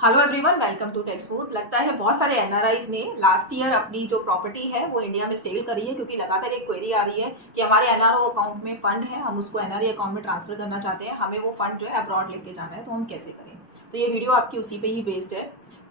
Hello everyone, welcome to Tech Smooth. लगता है बहुत सारे एनआरआईज ने लास्ट ईयर अपनी जो प्रॉपर्टी है वो इंडिया में सेल करी है, क्योंकि लगातार एक क्वेरी आ रही है कि हमारे एनआरओ अकाउंट में फंड है, हम उसको एनआरई अकाउंट में ट्रांसफर करना चाहते हैं, हमें वो फंड जो है अब्रॉड लेके जाना है, तो हम कैसे करें। तो ये वीडियो आपकी उसी पे ही बेस्ड है।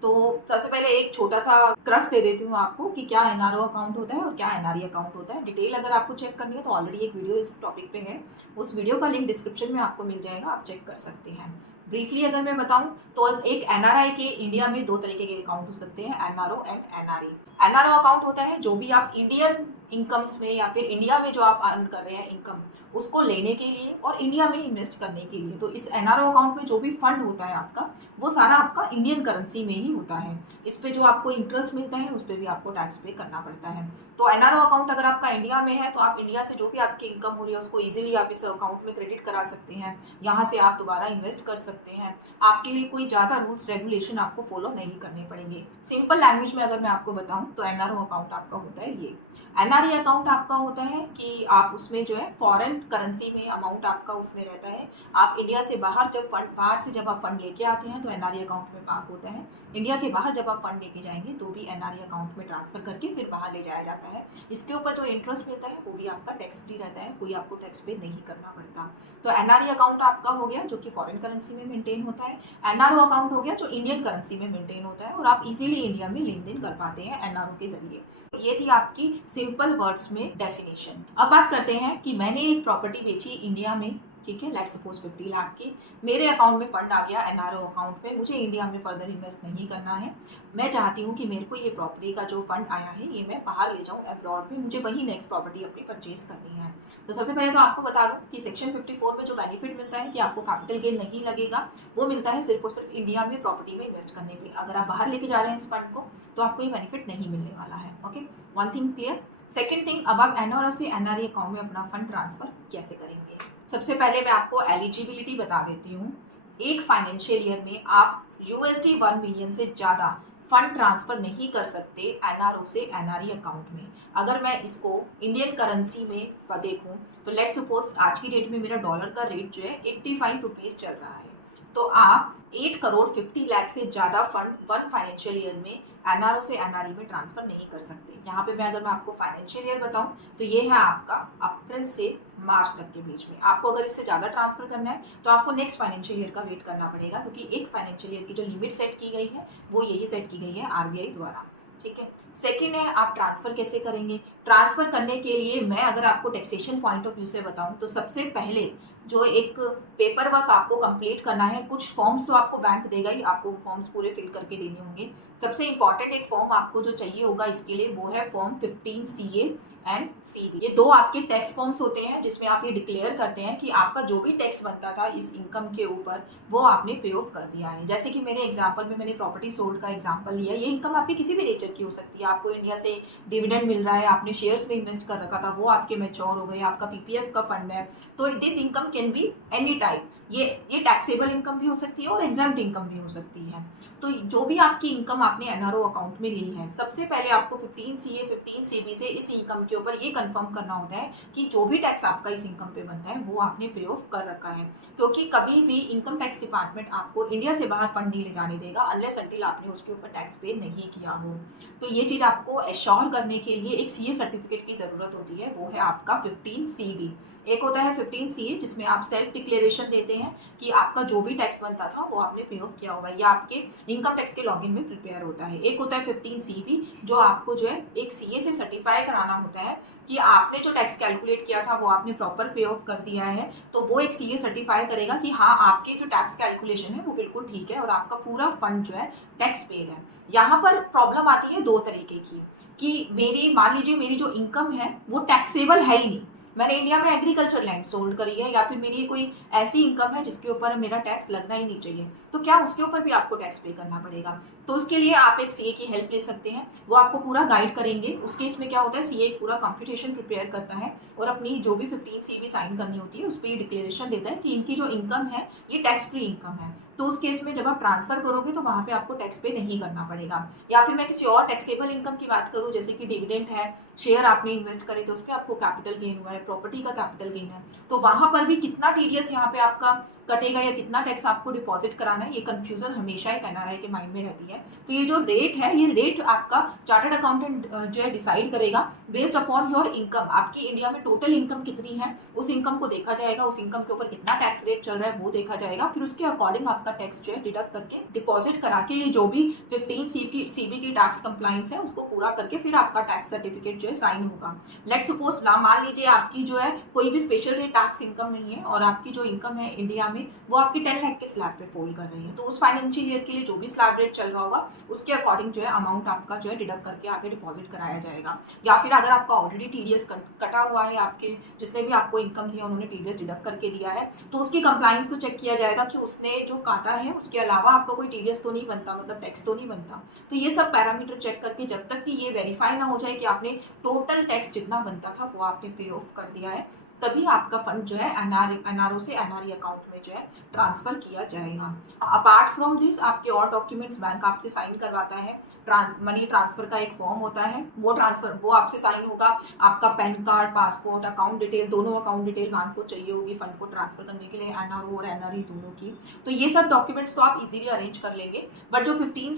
तो सबसे पहले एक छोटा सा क्रक्स दे देती हूँ आपको कि क्या एनआरओ अकाउंट होता है और क्या एनआरई अकाउंट होता है। डिटेल अगर आपको चेक करनी है तो ऑलरेडी एक वीडियो इस टॉपिक पे है, उस वीडियो का लिंक डिस्क्रिप्शन में आपको मिल जाएगा, आप चेक कर सकते हैं। ब्रीफली अगर मैं बताऊं तो एक एनआरआई के इंडिया में दो तरीके के अकाउंट हो सकते हैं, NRO and NRE. NRO account होता है जो भी आप इंडियन इनकम्स में या फिर इंडिया में जो आप अर्न कर रहे हैं इनकम, उसको लेने के लिए और इंडिया में इन्वेस्ट करने के लिए। तो इस एनआरओ अकाउंट में जो भी फंड होता है आपका, वो सारा आपका इंडियन करेंसी में ही होता है। इस पे जो आपको इंटरेस्ट मिलता है उस पर भी आपको टैक्स पे करना पड़ता है। तो एनआरओ अकाउंट अगर आपका इंडिया में है तो आप इंडिया से जो भी आपकी इनकम हो रही है उसको इजीली आप इस अकाउंट में क्रेडिट करा सकते हैं, यहाँ से आप दोबारा इन्वेस्ट कर सकते हैं। आपके लिए कोई ज़्यादा रूल्स रेगुलेशन आपको फॉलो नहीं करने पड़ेंगे। सिंपल लैंग्वेज में अगर मैं आपको बताऊं तो एनआरओ अकाउंट आपका होता है ये। एनआरई अकाउंट आपका होता है कि आप उसमें जो है फॉरेन करेंसी में अमाउंट आपका उसमें रहता है। आप इंडिया से बाहर जब आप फंड लेके आते हैं तो एनआरई अकाउंट में पार्क होता है। इंडिया के बाहर जब आप फंड लेके जाएंगे तो भी एनआरई अकाउंट में ट्रांसफर करके फिर बाहर ले जाया जाता है। इसके ऊपर जो इंटरेस्ट मिलता है वो भी आपका टैक्स फ्री रहता है, कोई आपको टैक्स पे नहीं करना पड़ता। तो एनआरई अकाउंट आपका हो गया जो कि फॉरेन करेंसी में मेंटेन होता है। एनआरओ अकाउंट हो गया जो इंडियन करेंसी में मेंटेन होता है और आप इजीली इंडिया में लेन देन कर पाते हैं एनआरओ के जरिए। तो ये थी आपकी सिंपल वर्ड्स में डेफिनेशन। अब बात करते हैं कि मैंने एक प्रॉपर्टी बेची इंडिया में, ठीक है, लेट्स सपोज 50 लाख की। मेरे अकाउंट में फंड आ गया एनआरओ अकाउंट में, मुझे इंडिया में फर्दर इन्वेस्ट नहीं करना है। मैं चाहती हूँ कि मेरे को ये प्रॉपर्टी का जो फंड आया है ये मैं बाहर ले जाऊँ अब्रॉड में, मुझे वही नेक्स्ट प्रॉपर्टी अपनी परचेज करनी है। तो सबसे पहले तो आपको बता दूं कि सेक्शन 54 में जो बेनिफिट मिलता है कि आपको कैपिटल गेन नहीं लगेगा, वो मिलता है सिर्फ और सिर्फ इंडिया में प्रॉपर्टी में इन्वेस्ट करने पे। अगर आप बाहर लेके जा रहे हैं इस फंड को तो आपको ये बेनिफिट नहीं मिलने वाला है। Okay, one thing clear. Second thing, अब आप एनआरओ से एनआरई अकाउंट में अपना फंड ट्रांसफर कैसे करेंगे। सबसे पहले मैं आपको एलिजिबिलिटी बता देती हूँ। एक फाइनेंशियल ईयर में आप यूएसडी 1 मिलियन से ज़्यादा फंड ट्रांसफर नहीं कर सकते एनआरओ से एनआरई अकाउंट में। अगर मैं इसको इंडियन करेंसी में देखूं तो लेट्स सपोज आज की डेट में मेरा डॉलर का रेट जो है 85 रुपीज़ चल रहा है, तो आप 8 करोड़ 50 लाख से ज़्यादा फंड वन फाइनेंशियल ईयर में एनआरओ से एनआरई में ट्रांसफर नहीं कर सकते। यहाँ पे मैं अगर मैं आपको फाइनेंशियल ईयर बताऊँ तो ये है आपका अप्रैल से मार्च तक के बीच में। आपको अगर इससे ज़्यादा ट्रांसफर करना है तो आपको नेक्स्ट फाइनेंशियल ईयर का वेट करना पड़ेगा, क्योंकि एक फाइनेंशियल ईयर की जो लिमिट सेट की गई है वो यही सेट की गई है आरबीआई द्वारा, ठीक है। सेकेंड है, आप ट्रांसफर कैसे करेंगे। ट्रांसफर करने के लिए मैं अगर आपको टैक्सेशन पॉइंट ऑफ व्यू से बताऊं तो सबसे पहले जो एक पेपर वर्क आपको कंप्लीट करना है, कुछ फॉर्म्स तो आपको बैंक देगा ही, आपको फॉर्म्स पूरे फिल करके देने होंगे। सबसे इंपॉर्टेंट एक फॉर्म आपको जो चाहिए होगा इसके लिए वो है फॉर्म 15 CA एंड CB। ये दो आपके टैक्स फॉर्म्स होते हैं जिसमें आप ये डिक्लेयर करते हैं कि आपका जो भी टैक्स बनता था इस इनकम के ऊपर वो आपने पे ऑफ कर दिया है। जैसे कि मेरे एग्जांपल में मैंने प्रॉपर्टी सोल्ड का एग्जांपल लिया, ये इनकम आपकी किसी भी नेचर की हो सकती है। आपको इंडिया से डिविडेंड मिल रहा है, आपने शेयर्स में इन्वेस्ट कर रखा था, वो आपके मैच्योर हो गए, आपका पीपीएफ का फंड है, तो this income can be any type. ये टैक्सेबल इनकम भी हो सकती है और एग्जाम्प्ट इनकम भी हो सकती है। तो जो भी आपकी इनकम आपने एनआरओ अकाउंट में ली है, सबसे पहले आपको 15 CA 15 CB से इस इनकम के ऊपर ये कंफर्म करना होता है कि जो भी टैक्स आपका इस इनकम पे बनता है वो आपने पे ऑफ कर रखा है। क्योंकि कभी भी इनकम टैक्स डिपार्टमेंट आपको इंडिया से बाहर फंड नहीं ले जाने देगा अनलेस अंटिल आपने उसके ऊपर टैक्स पे नहीं किया हो। तो ये चीज़ आपको एश्योर करने के लिए एक CA सर्टिफिकेट की ज़रूरत होती है, वो है आपका 15 CB। एक होता है 15 CA जिसमें आप सेल्फ डिक्लेरेशन देते हैं कि आपका जो भी टैक्स बनता था वो आपने पे ऑफ किया होगा, या आपके इनकम टैक्स के लॉगिन में प्रिपेयर होता है। एक होता है 15 CB जो आपको जो है एक CA से सर्टिफाई कराना होता है कि आपने जो टैक्स कैलकुलेट किया था वो आपने प्रॉपर पे ऑफ कर दिया है। तो वो एक CA सर्टिफाई करेगा कि हाँ आपके जो टैक्स कैलकुलेशन है वो बिल्कुल ठीक है और आपका पूरा फंड जो है टैक्स पेड है। यहाँ पर प्रॉब्लम आती है दो तरीके की कि मेरी मान लीजिए मेरी जो इनकम है वो टैक्सेबल है ही नहीं, मैंने इंडिया में एग्रीकल्चर लैंड सोल्ड करी है, या फिर मेरी कोई ऐसी इनकम है जिसके ऊपर मेरा टैक्स लगना ही नहीं चाहिए, तो क्या उसके ऊपर भी आपको टैक्स पे करना पड़ेगा। तो उसके लिए आप एक CA की हेल्प ले सकते हैं, वो आपको पूरा गाइड करेंगे। उसके इसमें क्या होता है, CA पूरा कंप्यूटेशन प्रिपेयर करता है और अपनी जो भी 15 CB साइन करनी होती है उस पर ये डिक्लेरेशन देता है कि इनकी जो इनकम है ये टैक्स फ्री इनकम है। तो उस केस में जब आप ट्रांसफर करोगे तो वहाँ पे आपको टैक्स पे नहीं करना पड़ेगा। या फिर मैं किसी और टैक्सेबल इनकम की बात करूँ, जैसे कि डिविडेंड है, शेयर आपने इन्वेस्ट करे तो उस पर आपको कैपिटल गेन हुआ है, प्रॉपर्टी का कैपिटल गेन है, तो वहाँ पर भी कितना टीडीएस यहाँ पे आपका कटेगा या कितना टैक्स आपको डिपॉजिट कराना है, ये कंफ्यूजन हमेशा एक एनआरआई के माइंड में रहती है। तो ये जो रेट है, ये रेट आपका चार्टर्ड अकाउंटेंट जो है डिसाइड करेगा बेस्ड अपॉन योर इनकम। आपकी इंडिया में टोटल इनकम कितनी है, उस इनकम को देखा जाएगा, उस इनकम के ऊपर कितना टैक्स रेट चल रहा है वो देखा जाएगा, फिर उसके अकॉर्डिंग आपका टैक्स जो है डिडक्ट करके डिपॉजिट करा के जो भी 15 सीबी की टैक्स कंप्लाइंस है उसको पूरा करके फिर आपका टैक्स सर्टिफिकेट जो है साइन होगा। लेट सपोज मान लीजिए आपकी जो है कोई भी स्पेशल रेट टैक्स इनकम नहीं है और आपकी जो इनकम है इंडिया में वो आपकी 10 लाख के स्लैब पे फॉल कर रही है, तो उस फाइनेंशियल ईयर के लिए जो भी स्लैब रेट चल रहा होगा उसके अकॉर्डिंग जो है अमाउंट आपका जो है डिडक्ट करके आगे डिपॉजिट कराया जाएगा। या फिर अगर आपका ऑलरेडी टीडीएस कटा हुआ है, आपके जिसने भी आपको इनकम दिया उन्होंने टीडीएस डिडक्ट करके दिया है, तो उसकी कंप्लाइंस को चेक किया जाएगा कि उसने जो काटा है उसके अलावा आपको कोई टीडीएस तो नहीं बनता, मतलब टैक्स तो नहीं बनता। तो ये सब पैरामीटर चेक करके जब तक कि ये वेरीफाई ना हो जाए कि आपने टोटल टैक्स जितना बनता था वो आपने पे ऑफ कर दिया है, तभी आपका फंड जो है एनआरओ से एनआरई अकाउंट में जो है ट्रांसफर किया जाएगा। अपार्ट फ्रॉम दिस आपके और डॉक्यूमेंट्स बैंक आपसे साइन करवाता है, मनी ट्रांसफर का एक फॉर्म होता है, वो आपसे साइन होगा। आपका pan card, passport, account detail, दोनों अकाउंट डिटेल बैंक को चाहिए होगी फंड को ट्रांसफर करने के लिए, एनआरओ और एनआरई दोनों की। तो ये सब डॉक्यूमेंट्स तो आप इजीली अरेंज कर लेंगे, बट जो 15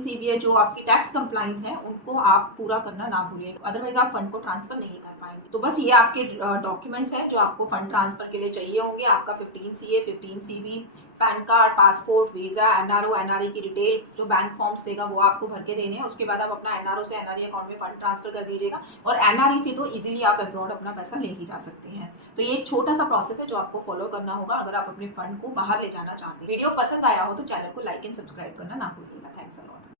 CA जो आपकी टैक्स कंप्लाइंस है उनको आप पूरा करना ना भूलिए, अदरवाइज आप फंड को ट्रांसफर नहीं कर पाएंगे। तो बस ये आपके डॉक्यूमेंट्स हैं जो आपको फंड ट्रांसफर के लिए चाहिए होंगे। आपका 15 CA, 15 CB, pan card, passport, visa, NRO, NRE की डिटेल, जो बैंक फॉर्म्स देगा वो आपको भर के देने हैं। उसके बाद आप अपना एनआरओ से एनआरई अकाउंट में फंड ट्रांसफर कर दीजिएगा, और एनआरई से तो इजीली आप अब्रॉड अपना पैसा ले ही जा सकते हैं। तो ये एक छोटा सा प्रोसेस है जो आपको फॉलो करना होगा अगर आप अपने फंड को बाहर ले जाना चाहते हैं। वीडियो पसंद आया हो तो चैनल को लाइक एंड सब्सक्राइब करना ना भूलिएगा। Thanks a lot.